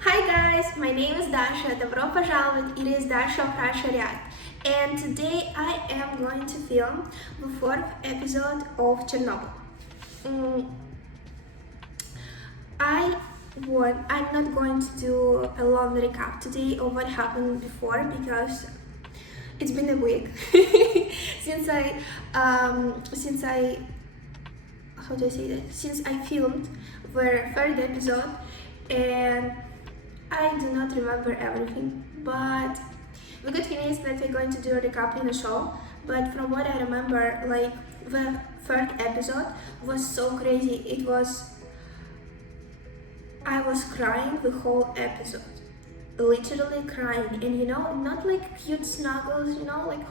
Hi guys, my name is Dasha. Добро пожаловать! It is Dasha of Russia React. And today I am going to film the fourth episode of Chernobyl. Mm, I'm not going to do a long recap today of what happened before because it's been a week since I how do I say that? Since I filmed the third episode, and I do not remember everything. But the good thing is that we're going to do a recap in the show. But from what I remember, like the third episode was so crazy. I was crying the whole episode, literally crying, and not like cute snuggles, like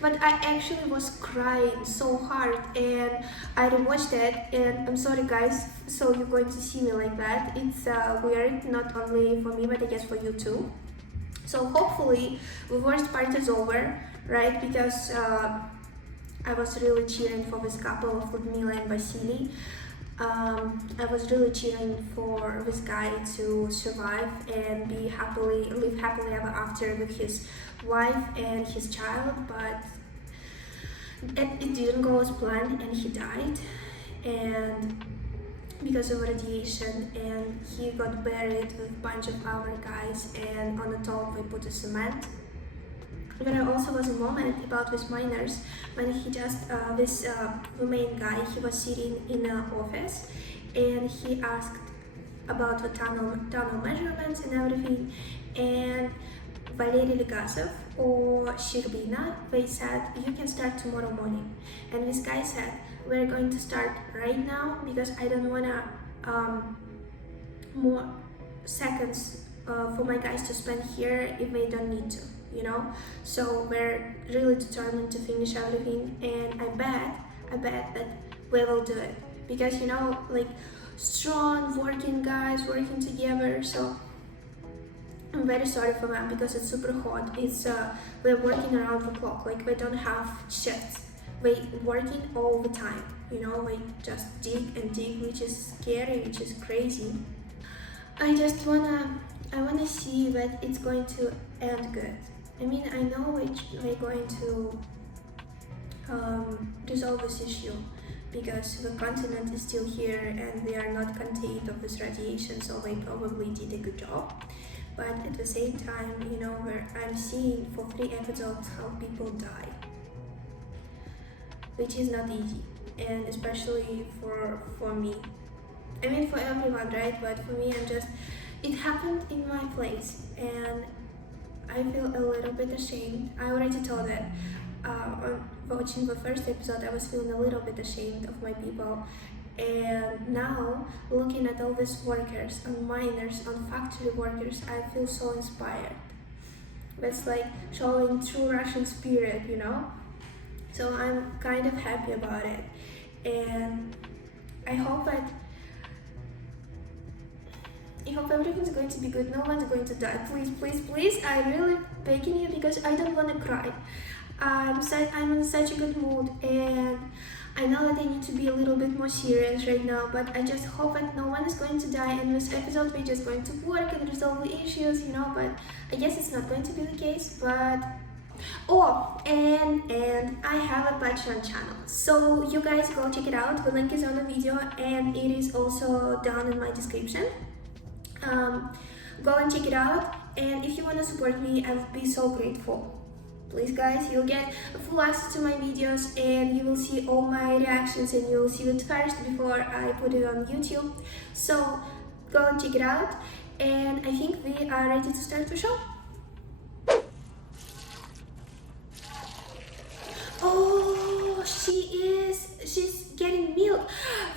but I actually was crying so hard, and I rewatched it, and I'm sorry guys, so you're going to see me like that. It's weird, not only for me but I guess for you too. So hopefully the worst part is over, right? Because I was really cheering for this couple of Ludmila and Vasily. I was really cheering for this guy to survive and live happily ever after with his wife and his child, but it didn't go as planned, and he died, and because of radiation, and he got buried with a bunch of other guys, and on the top they put a cement. There also was a moment about these miners when the main guy, he was sitting in an office and he asked about the tunnel measurements and everything, and Valery Legasov or Shirbina, they said you can start tomorrow morning, and this guy said we're going to start right now because I don't wanna more seconds for my guys to spend here if they don't need to. So we're really determined to finish everything, and I bet that we will do it because like strong working guys working together. So I'm very sorry for them because it's super hot. We're working around the clock, like we don't have shifts, we working all the time, we just dig and dig, which is scary, which is crazy. I wanna see that it's going to end good. I mean, I know we're going to resolve this issue because the continent is still here and we are not contained of this radiation, so they probably did a good job. But at the same time, where I'm seeing for 3 episodes how people die, which is not easy, and especially for me. I mean, for everyone, right? But for me, it happened in my place, and I feel a little bit ashamed. I already told that on watching the first episode, I was feeling a little bit ashamed of my people. And now, looking at all these workers, on miners, on factory workers, I feel so inspired. That's like showing true Russian spirit, So I'm kind of happy about it. And I hope everything's going to be good. No one's going to die. Please, please, please. I'm really begging you because I don't want to cry. I'm in such a good mood, and I know that I need to be a little bit more serious right now, but I just hope that no one is going to die in this episode. We're just going to work and resolve the issues, but I guess it's not going to be the case. But and I have a Patreon channel, so you guys go check it out. The link is on the video and it is also down in my description. Go and check it out, and if you want to support me, I would be so grateful. Please guys, you'll get full access to my videos, and you will see all my reactions, and you'll see it first before I put it on YouTube. So go and check it out, and I think we are ready to start the show. Oh, she's getting milk.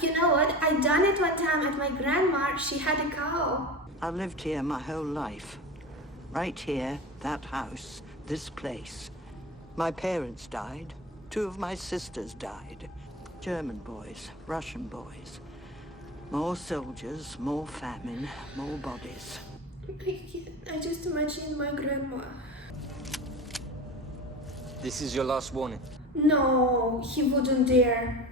You know what? I done it one time at my grandma. She had a cow. I've lived here my whole life. Right here, that house, this place. My parents died. 2 of my sisters died. German boys, Russian boys. More soldiers, more famine, more bodies. I just imagine my grandma. This is your last warning. No, he wouldn't dare.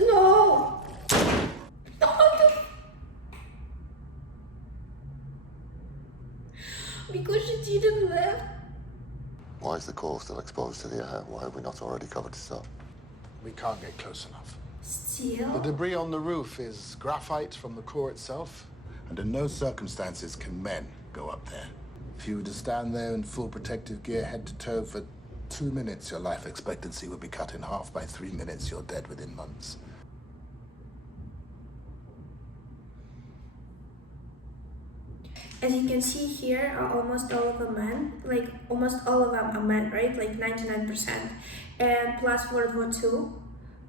No! Because she didn't left. Why is the core still exposed to the air? Why have we not already covered this up? We can't get close enough. Still? The debris on the roof is graphite from the core itself, and in no circumstances can men go up there. If you were to stand there in full protective gear, head to toe, for 2 minutes, your life expectancy would be cut in half. By 3 minutes, you're dead within months. As you can see here, almost all of them men. Like, almost all of them are men, right? Like 99%. And plus World War II,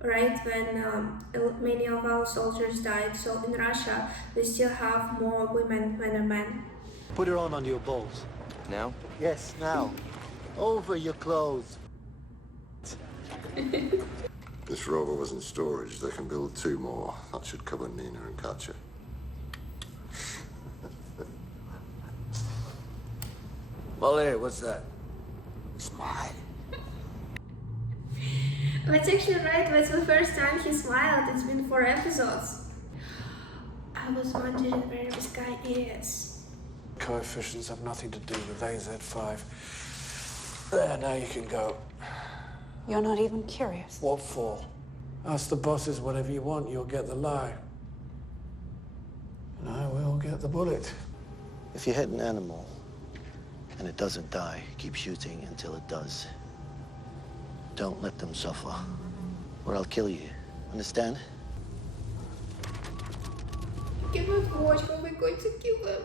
right? When many of our soldiers died. So in Russia, they still have more women than men. Put her on under your balls. Now? Yes, now. Over your clothes. This rover was in storage. They can build 2 more. That should cover Nina and Katya. Well, what's that? Smile. That's actually right. That's the first time he smiled. It's been 4 episodes. I was wondering where this guy is. Coefficients have nothing to do with AZ5. There, now you can go. You're not even curious. What for? Ask the bosses whatever you want, you'll get the lie. And I will get the bullet. If you hit an animal and it doesn't die, keep shooting until it does. Don't let them suffer, or I'll kill you. Understand? I cannot watch how we're going to kill him.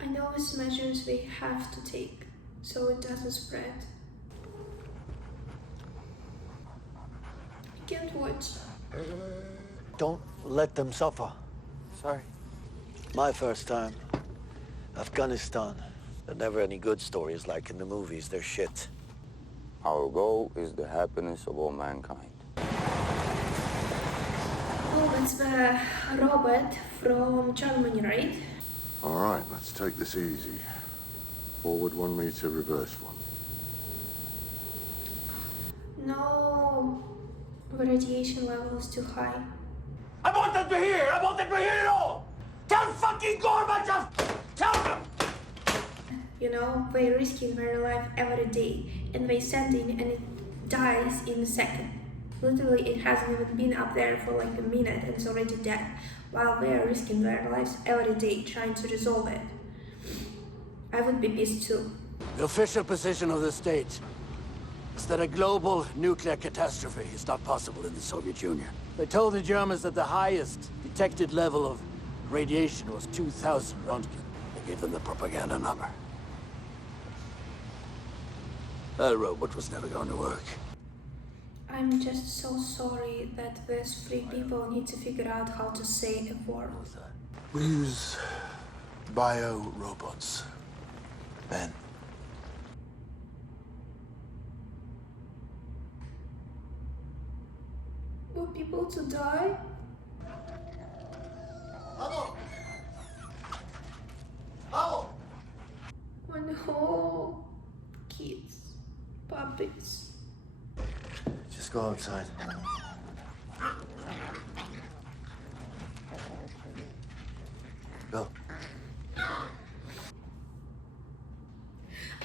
I know these measures we have to take so it doesn't spread. I can't watch. Don't let them suffer. Sorry. My first time. Afghanistan. There are never any good stories like in the movies. They're shit. Our goal is the happiness of all mankind. Oh, that's the robot from Germany, right? All right, let's take this easy. Forward 1 meter, reverse 1. No, the radiation level is too high. I want them to hear! I want them to hear it all! Tell fucking Gorbachev! Tell them! You know, they're risking their life every day, and they send in and it dies in a second. Literally, it hasn't even been up there for like a minute and it's already dead, while they are risking their lives every day trying to resolve it. I would be pissed too. The official position of the state is that a global nuclear catastrophe is not possible in the Soviet Union. They told the Germans that the highest detected level of radiation was 2,000 Röntgen. They gave them the propaganda number. That robot was never going to work. I'm just so sorry that these 3 people need to figure out how to say a word. We use bio-robots. Ben. For people to die? Hello! Hello! Oh no. Kids. Puppies. Just go outside. Go.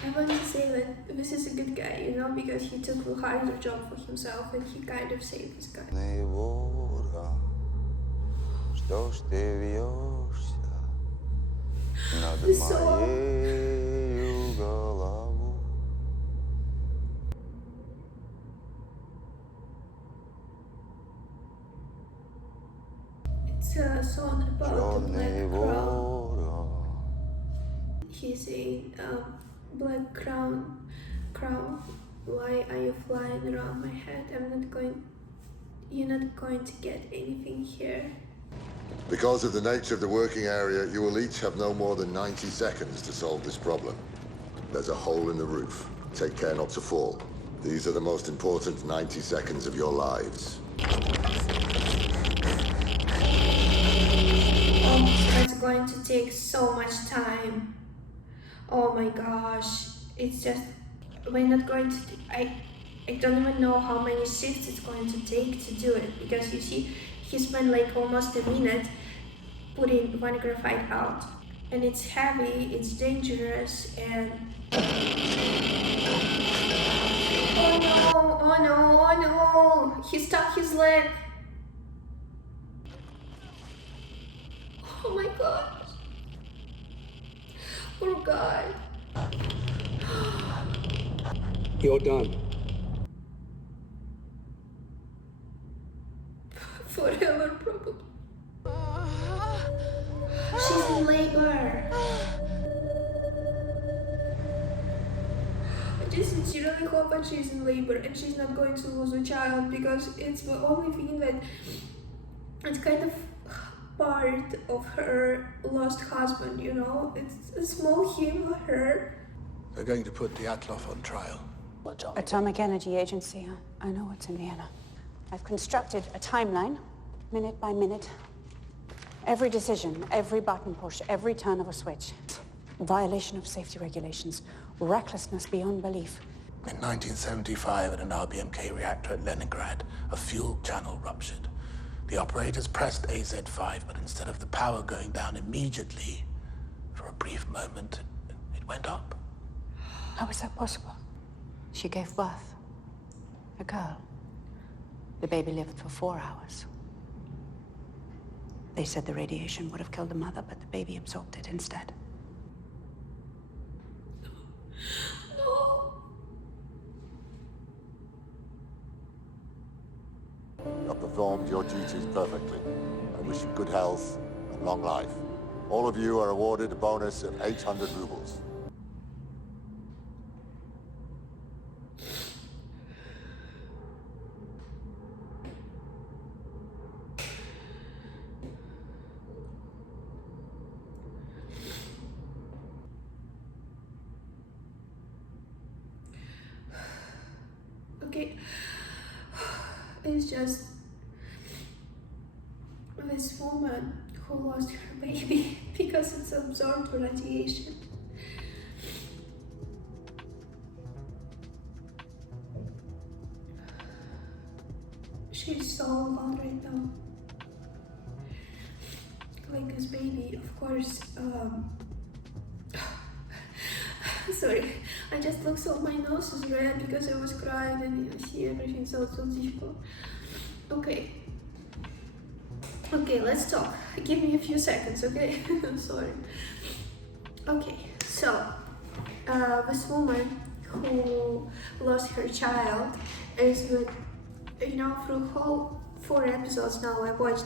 I want to say that this is a good guy, you know, because he took the harder job for himself and he kind of saved this guy. The It's a song about the Black Crown. He's saying, Black Crown, why are you flying around my head? You're not going to get anything here. Because of the nature of the working area, you will each have no more than 90 seconds to solve this problem. There's a hole in the roof. Take care not to fall. These are the most important 90 seconds of your lives. It's going to take so much time. Oh my gosh. It's just, we're not going to, I don't even know how many shifts it's going to take to do it, because you see, he spent like almost a minute putting one graphite out. And it's heavy, it's dangerous, and... Oh no, oh no, oh no! He stuck his leg! Oh my god! Poor guy. You're done. Forever, probably. She's in labor. I just sincerely hope that she's in labor and she's not going to lose a child, because it's the only thing that it's kind of part of her lost husband, you know? It's a small hint of her. They're going to put Dyatlov on trial. Atomic Energy Agency. I know what's in Vienna. I've constructed a timeline, minute by minute. Every decision, every button push, every turn of a switch. Violation of safety regulations. Recklessness beyond belief. In 1975, at an RBMK reactor at Leningrad, a fuel channel ruptured. The operators pressed AZ5, but instead of the power going down immediately, for a brief moment, it went up. How is that possible? She gave birth. A girl. The baby lived for 4 hours. They said the radiation would have killed the mother, but the baby absorbed it instead. No. You have performed your duties perfectly. I wish you good health and long life. All of you are awarded a bonus of 800 rubles. Okay, it's just this woman who lost her baby because it's absorbed radiation. She's so alone right now. Like this baby, of course, sorry, I just looked so my nose is red because I was crying and you see everything so difficult. Okay. Okay, let's talk. Give me a few seconds, okay? I'm sorry. Okay, so this woman who lost her child is with, you know, through whole 4 episodes now I watched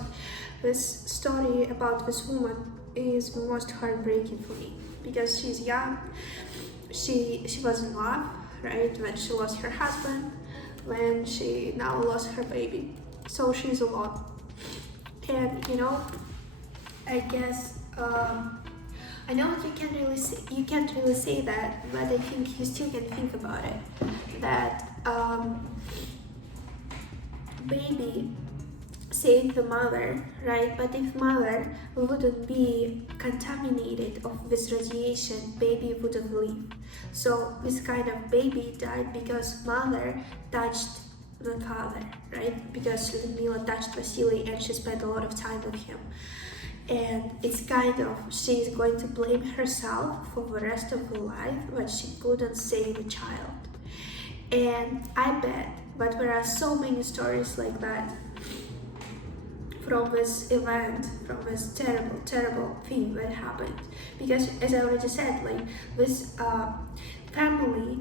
this story about this woman is the most heartbreaking for me because she's young. She was in love, right, when she lost her husband, when she now lost her baby. So she's alone. And you know, I guess I know you can't really say that, but I think you still can think about it. That baby saved the mother, right? But if mother wouldn't be contaminated of this radiation, baby would have lived. So this kind of baby died because mother touched the father, right? Because Ludmila touched Vasily and she spent a lot of time with him. And it's kind of, she's going to blame herself for the rest of her life, but she couldn't save a child. And I bet, but there are so many stories like that from this event, from this terrible, terrible thing that happened. Because as I already said, like this family,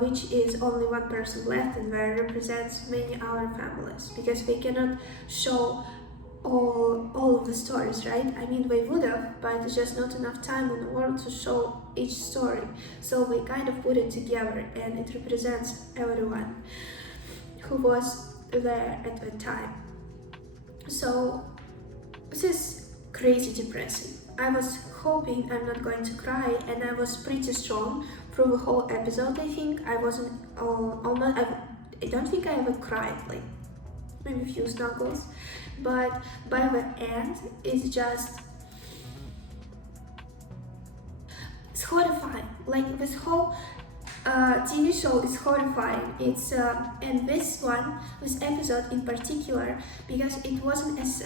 which is only one person left in there, represents many other families, because they cannot show all of the stories, right? I mean, they would have, but there's just not enough time in the world to show each story. So we kind of put it together, and it represents everyone who was there at that time. So this is crazy depressing. I was hoping I'm not going to cry, and I was pretty strong through the whole episode. I think I wasn't almost. I don't think I ever cried, like maybe a few snuggles, but by the end, it's just it's horrifying. Like this whole TV show is horrifying. It's and this episode in particular, because it wasn't as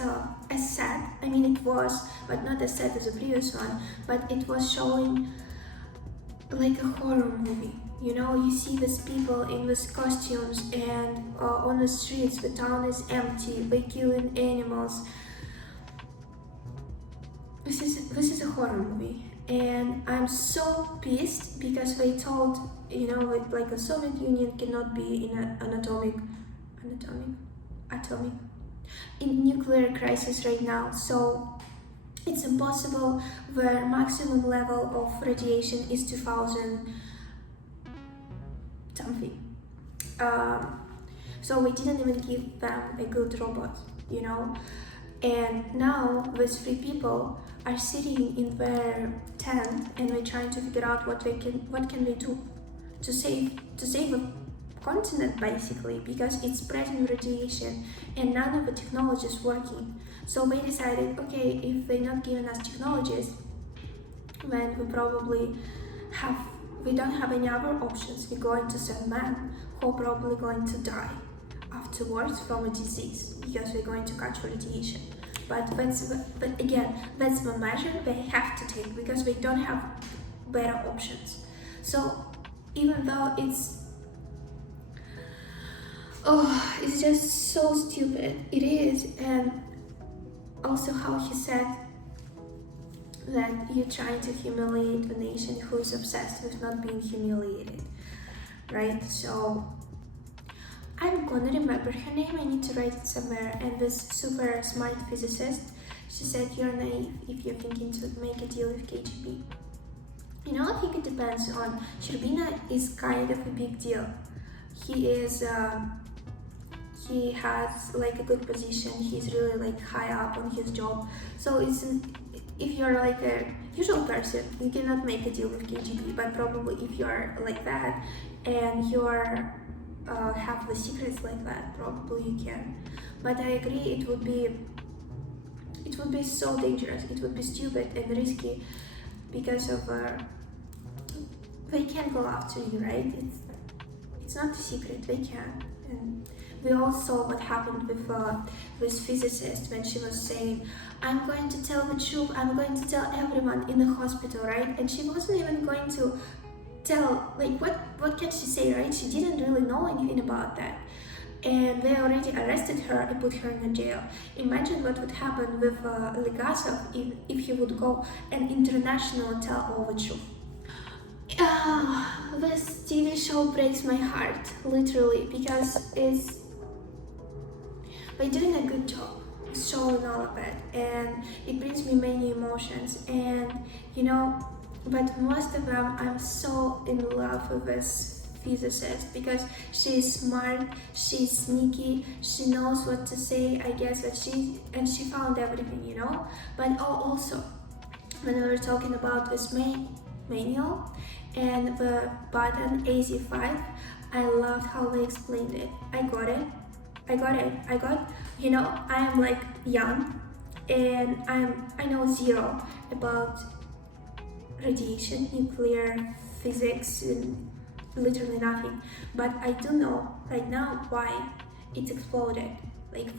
sad. I mean, it was, but not as sad as the previous one. But it was showing like a horror movie. You know, you see these people in these costumes and on the streets. The town is empty. They're killing animals. This is a horror movie. And I'm so pissed because they told, you know, like the Soviet Union cannot be in in nuclear crisis right now. So it's impossible. The maximum level of radiation is 2000 something. So we didn't even give them a good robot, you know. And now these three people are sitting in their tent and they're trying to figure out what can they do to save the continent, basically, because it's spreading radiation and none of the technology is working. So they decided, okay, if they're not giving us technologies, then we don't have any other options. We're going to send men who are probably going to die afterwards from a disease because we're going to catch radiation. But again, that's the measure they have to take because they don't have better options. So even though it's just so stupid, it is. And also how he said that you're trying to humiliate a nation who is obsessed with not being humiliated, right? So I'm gonna remember her name, I need to write it somewhere. And this super smart physicist, she said, you're naive if you're thinking to make a deal with KGB. You know, I think it depends on, Sherbina is kind of a big deal. He has like a good position, he's really like high up on his job. So if you're like a usual person, you cannot make a deal with KGB, but probably if you're like that and you're have the secrets like that, probably you can. But I agree, it would be so dangerous, it would be stupid and risky because of they can go after you, right? It's not a secret, they can. And we all saw what happened with this physicist when she was saying, I'm going to tell the truth, I'm going to tell everyone in the hospital, right? And she wasn't even going to tell, like, what can she say, right? She didn't really know anything about that. And they already arrested her and put her in a jail. Imagine what would happen with Legasov if he would go and international tell all the truth. This TV show breaks my heart, literally, because they're doing a good job showing all of it, and it brings me many emotions. And you know, but most of them, I'm so in love with this physicist because she's smart, she's sneaky, she knows what to say. I guess that she found everything, you know. But also, when we were talking about this manual and the button AZ5, I loved how they explained it. I got, you know, I am like young and I know zero about radiation, nuclear physics, and literally nothing. But I do know right now why it exploded. Like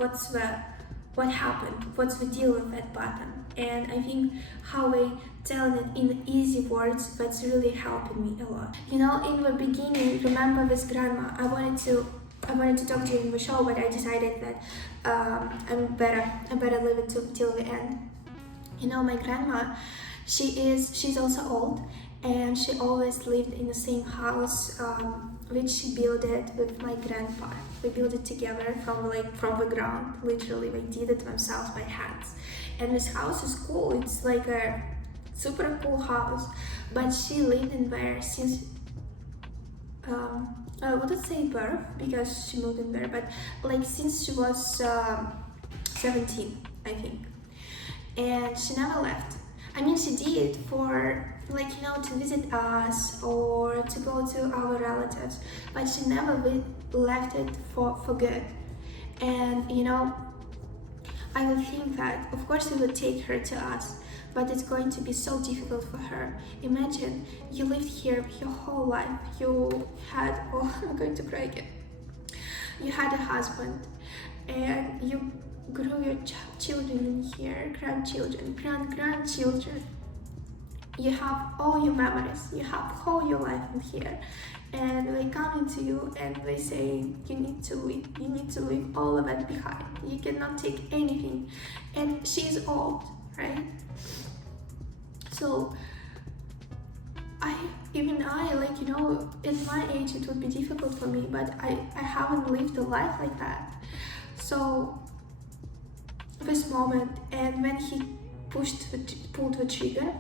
what happened, what's the deal with that button. And I think how they tell it in easy words, that's really helping me a lot. You know, in the beginning, remember this grandma, I wanted to talk to you in the show, but I decided that I better leave it till the end. You know, my grandma, she's also old, and she always lived in the same house, which she built it with my grandpa. We built it together from the ground, literally. They did it themselves by hands. And this house is cool, it's like a super cool house, but she lived in there since I wouldn't say birth because she moved in there, but like since she was 17, I think. And she never left. I mean, she did for, like, you know, to visit us or to go to our relatives, but she never left it for good. And, you know, I would think that, of course, we would take her to us, but it's going to be so difficult for her. Imagine you lived here your whole life. You had, oh, I'm going to cry again. You had a husband, and you grew your children in here, grandchildren, grandchildren. You have all your memories, you have all your life in here, and they come into you and they say you need to leave all of it behind. You cannot take anything, and she's old, right? So even I, like, you know, in my age it would be difficult for me, but I haven't lived a life like that. So this moment, and when he pulled the trigger,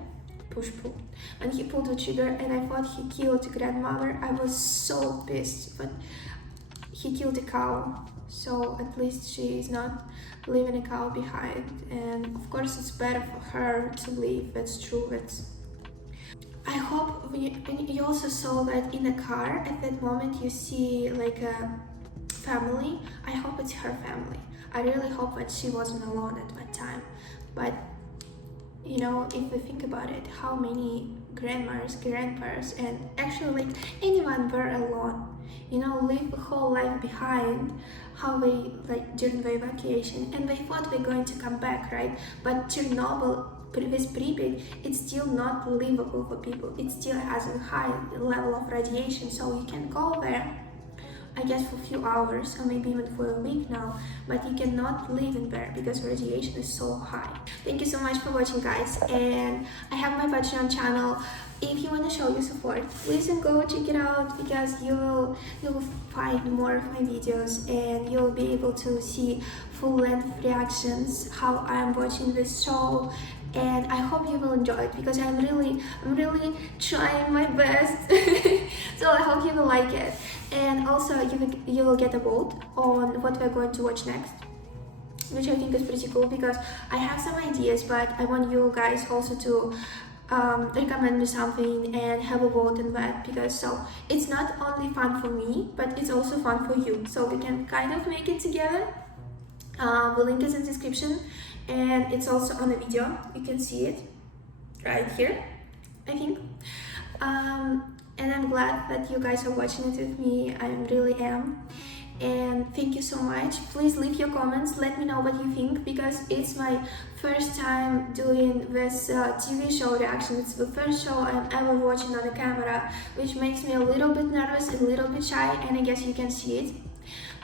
when he pulled the trigger and I thought he killed grandmother, I was so pissed. But he killed a cow, so at least she is not leaving a cow behind, and of course it's better for her to leave. That's true. I hope you also saw that in the car at that moment you see like a family. I hope it's her family. I really hope that she wasn't alone at that time. But you know, if we think about it, how many grandmas, grandpas, and actually like anyone were alone, you know, leave the whole life behind, how they, like, during the evacuation, and they thought we're going to come back, right? But Chernobyl, this Pripyat, it's still not livable for people. It still has a high level of radiation, so you can go there, I guess, for a few hours or maybe even for a week now, but you cannot live in there because radiation is so high. Thank you so much for watching, guys, and I have my Patreon channel. If you want to show your support, please go check it out, because you will find more of my videos and you'll be able to see full-length reactions, how I'm watching this show, and I hope you will enjoy it, because I'm really trying my best. So I hope you will like it, and also you will get a vote on what we're going to watch next, which I think is pretty cool, because I have some ideas, but I want you guys also to recommend me something and have a vote in that, because so it's not only fun for me, but it's also fun for you, so we can kind of make it together. The link is in the description, and it's also on the video. You can see it right here, I think. And I'm glad that you guys are watching it with me. I really am. And thank you so much. Please leave your comments, let me know what you think, because it's my first time doing this TV show reaction. It's the first show I'm ever watching on the camera, which makes me a little bit nervous, a little bit shy, and I guess you can see it.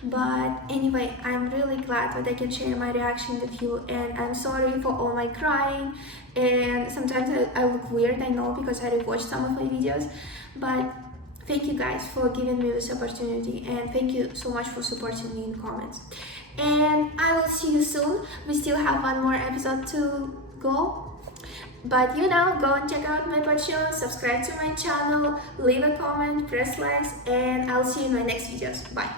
But anyway, I'm really glad that I can share my reaction with you, and I'm sorry for all my crying, and sometimes I look weird, I know, because I rewatched some of my videos, but thank you guys for giving me this opportunity, and thank you so much for supporting me in comments. And I will see you soon. We still have one more episode to go, but you know, go and check out my Patreon, subscribe to my channel, leave a comment, press likes, and I'll see you in my next videos. Bye.